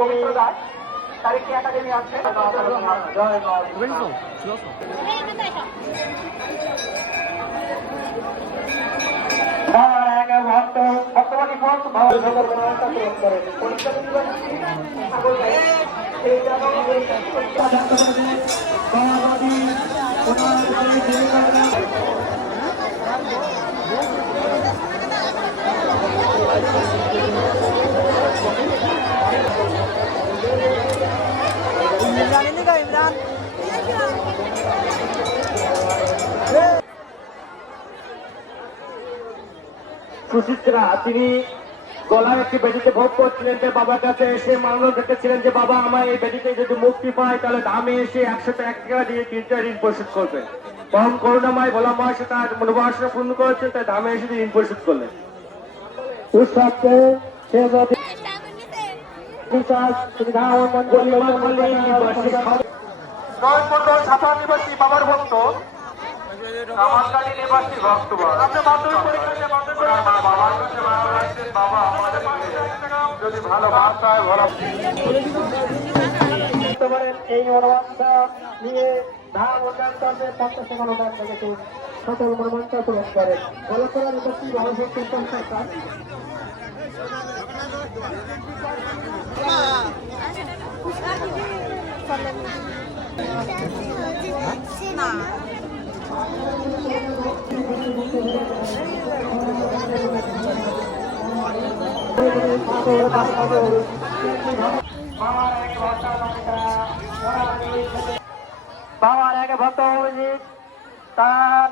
পবিত্র দাস তারিখে একাডেমি আছে Imran ini kak Imran. Suchitra তিনি গলায় একটি বেটিতে ভোগ করছিলেন যে বাবার কাছে এসে মানব রেখেছিলেন যে বাবা আমার এই বেটিতে যদি মুক্তি পায় তাহলে দামে এসে 101 টাকা দিয়ে 3টা ঋণ পরিশোধ করবে। পরম করুণাময় ভোলা মহাশয় সে তার মনোবাসনা পূর্ণ করেছেন, তাই দামে এসে ঋণ পরিশোধ করলেন। উৎসবকে সে যদি জয়পুর ছাপা নিবাসী বাবার ভক্ত আমারকালী নিবাসী ভক্ত আপনি মাধ্যমিক পরীক্ষা বাবার কাছে বাবা আমাদের যদি ভালো ভাষায় ভরা এই মনোবাঞ্ছা নিয়ে ধাম উন্নয়ন করবে 50 টাকা অনুদান থেকে সকল মনোবাঞ্ছা পূরণ করে বলকরা নিবাসী গণশক্তি সংস্থা বাবার এক ভক্ত তার